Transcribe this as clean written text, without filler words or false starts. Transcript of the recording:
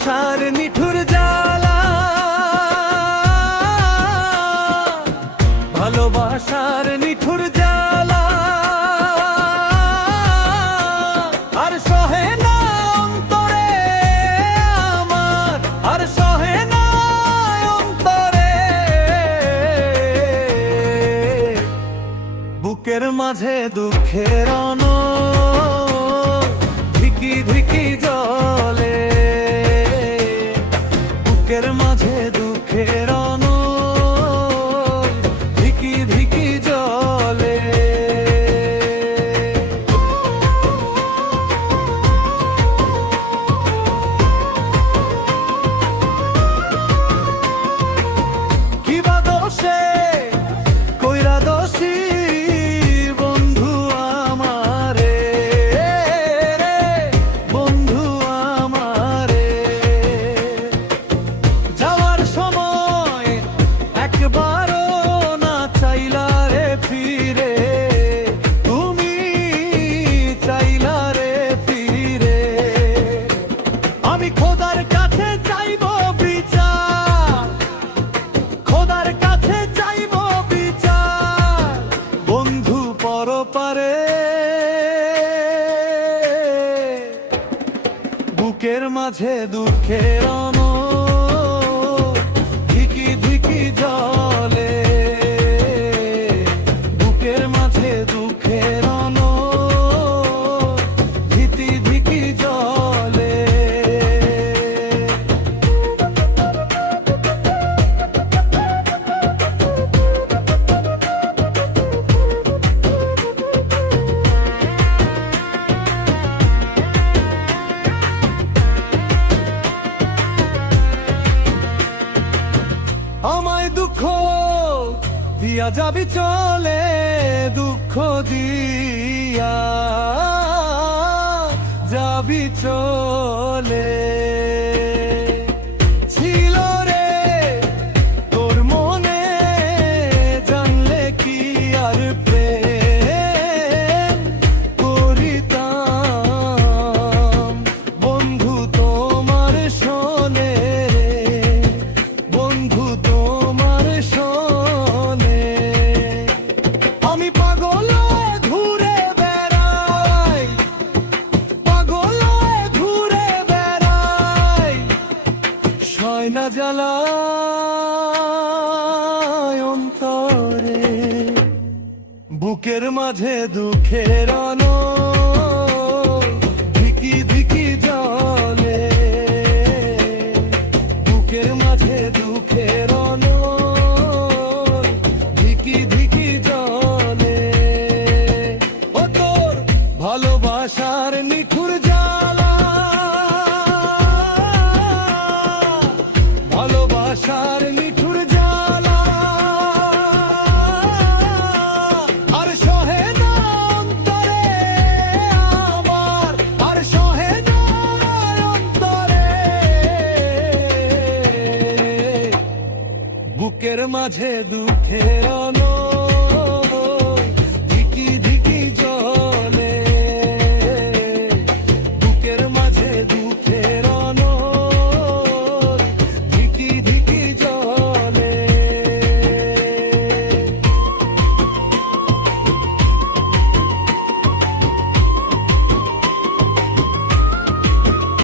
ভালোবাসার নিঠুর জ্বালা, ভালোবাসার নিঠুর জ্বালা আর সহে না অন্তরে আমার, আর সহে না অন্তরে। বুকের মাঝে দুঃখের ধিকি ধিকি জলে, বুকের মাঝে দুঃখের ধিকি ধিকি জলে। কিবা দোষে কইরা দোষী বন্ধু আমারে, বন্ধু আমারে। যাওয়ার সময় একবারও না চাইলা রে ফিরে, তুমি চাইলা রে ফিরে। আমি খোদার কাছে চাইব বিচার, খোদার কাছে চাইব বিচার বন্ধু পরপারে। বুকের মাঝে দুঃখের ধিকি ধিকি জলে, বুকের মাঝে দুঃখের ধিকি ধিকি জলে। আমায় দুঃখ দিয়া যাবি চলে, দুঃখ দিয়া যাবি চলে। ছিল রে তোর মনে জানলে কি আর প্রেম করিতাম বন্ধু তোমার শোনে, বন্ধু তোমার শোনে। আমি পাগল হয়ে ঘুরে বেড়াই, পাগল হয়ে ঘুরে বেড়াই, সয় না জ্বালায় অন্তরে। বুকের মাঝে দুঃখের ধিকি ধিকি জলে, বুকের মাঝে দুঃখের ধিকি ধিকি জলে। ও তোর ভালোবাসার নিঠুর জ্বালা, ভালোবাসার নিঠুর জ্বালা আর সহে না অন্তরে আমার, আর সহে না অন্তরে। বুকের মাঝে দুঃখের